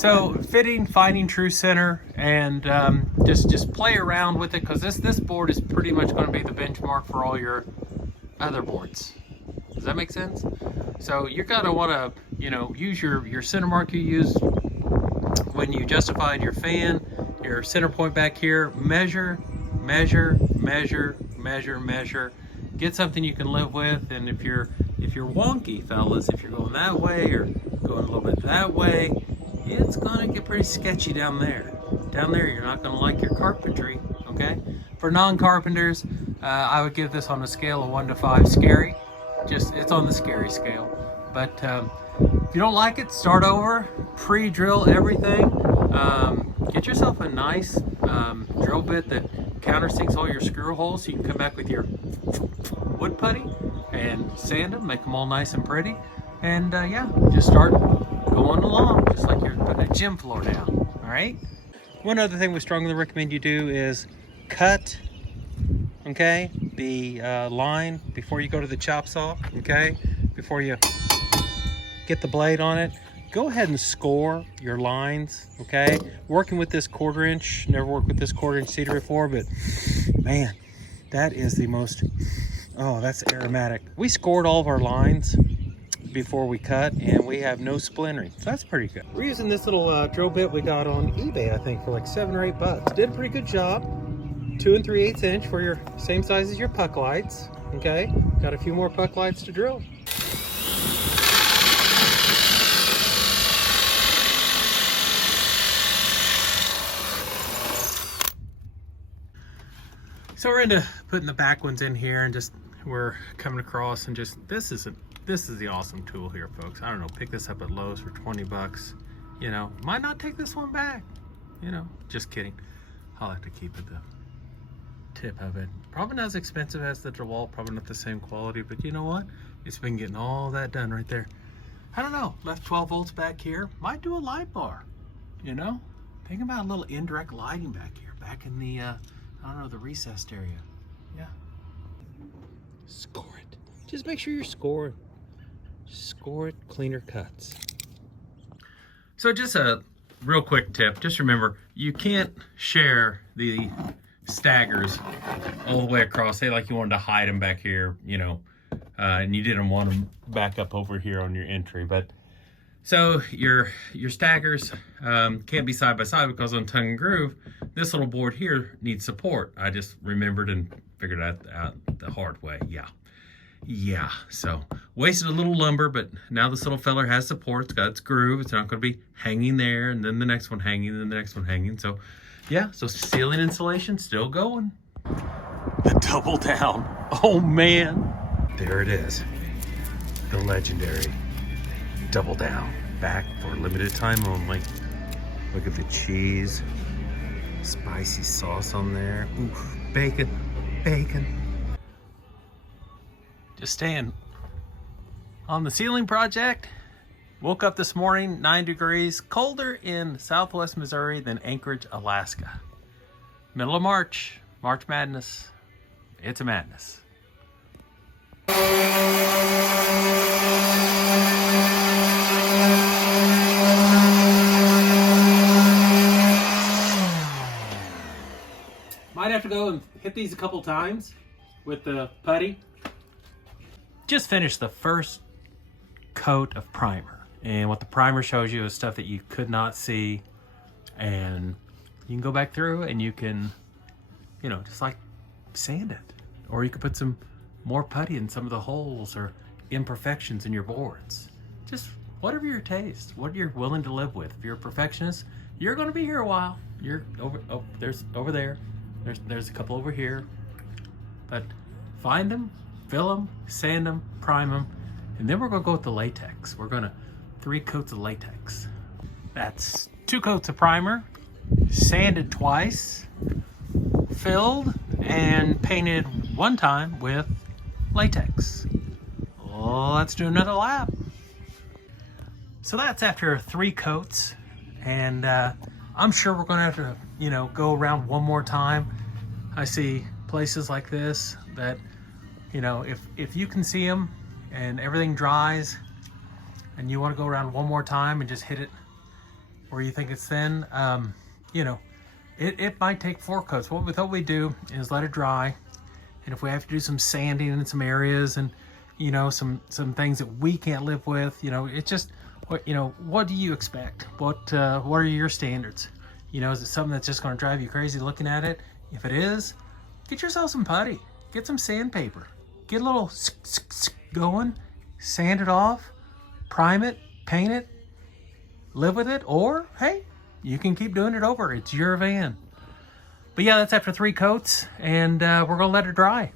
So fitting, finding true center, and just play around with it, because this board is pretty much going to be the benchmark for all your other boards. Does that make sense? So you're gonna want to, use your center mark you use when you justified your fan, your center point back here. Measure, measure, measure, measure, measure. Get something you can live with. And if you're wonky, fellas, if you're going that way or going a little bit that way, it's gonna get pretty sketchy down there. Down there, you're not gonna like your carpentry. Okay. For non-carpenters, I would give this on a scale of 1 to 5. Scary. It's on the scary scale. But if you don't like it, start over, pre-drill everything. Get yourself a nice drill bit that countersinks all your screw holes, so you can come back with your wood putty and sand them, make them all nice and pretty. And yeah, just start going along, just like you're putting a gym floor down. All right. One other thing we strongly recommend you do is cut, okay, the line before you go to the chop saw, okay, before you get the blade on it. Go ahead and score your lines, okay. Working with this 1/4 inch, never worked with this 1/4 inch cedar before, but man, that is the most, oh, that's aromatic. We scored all of our lines before we cut, and we have no splintering, so that's pretty good. We're using this little drill bit we got on eBay, I think, for like $7 or $8. Did a pretty good job. 2 3/8 inch for your same size as your puck lights. Okay, got a few more puck lights to drill. So we're into putting the back ones in here, and just we're coming across, and just this is the awesome tool here, folks. I don't know, pick this up at Lowe's for 20 bucks. Might not take this one back. Just kidding. I'll have to keep it though. Tip of it, probably not as expensive as the DeWalt, probably not the same quality, but you know what, it's been getting all that done right there. I don't know, left 12 volts back here, might do a light bar. Think about a little indirect lighting back here, back in the I don't know, the recessed area. Yeah, score it. Just make sure you're scoring. Score it, cleaner cuts. So just a real quick tip, just remember, you can't share the staggers all the way across. Say like you wanted to hide them back here, and you didn't want them back up over here on your entry. But so your staggers can't be side by side, because on tongue and groove, this little board here needs support. I just remembered and figured that out the hard way. Yeah, so wasted a little lumber, but now this little feller has support. It's got its groove. It's not going to be hanging there, and then the next one hanging, and then the next one hanging. So yeah, so ceiling insulation still going. The double down. Oh man. There it is. The legendary double down. Back for limited time only. Look at the cheese. Spicy sauce on there. Oof. Bacon. Bacon. Just staying on the ceiling project. Woke up this morning, 9 degrees, colder in Southwest Missouri than Anchorage, Alaska. Middle of March, March Madness. It's a madness. Might have to go and hit these a couple times with the putty. Just finished the first coat of primer. And what the primer shows you is stuff that you could not see. And you can go back through and you can, just like sand it. Or you could put some more putty in some of the holes or imperfections in your boards. Just whatever your taste, what you're willing to live with. If you're a perfectionist, you're going to be here a while. You're there's over there. There's a couple over here. But find them, fill them, sand them, prime them. And then we're going to go with the latex. We're going to 3 coats of latex. That's 2 coats of primer, sanded twice, filled, and painted 1 time with latex. Let's do another lap. So that's after 3 coats, and I'm sure we're gonna have to, go around one more time. I see places like this that, if you can see them and everything dries, and you want to go around one more time and just hit it or you think it's thin, you know, it might take 4 coats. What we do is let it dry. And if we have to do some sanding in some areas and, you know, some things that we can't live with, you know, it's just, you know, what do you expect? What are your standards? You know, is it something that's just going to drive you crazy looking at it? If it is, get yourself some putty. Get some sandpaper. Get a little going. Sand it off. Prime it. Paint it. Live with it. Or, hey, you can keep doing it over. It's your van. But yeah, that's after 3 coats. And we're going to let it dry.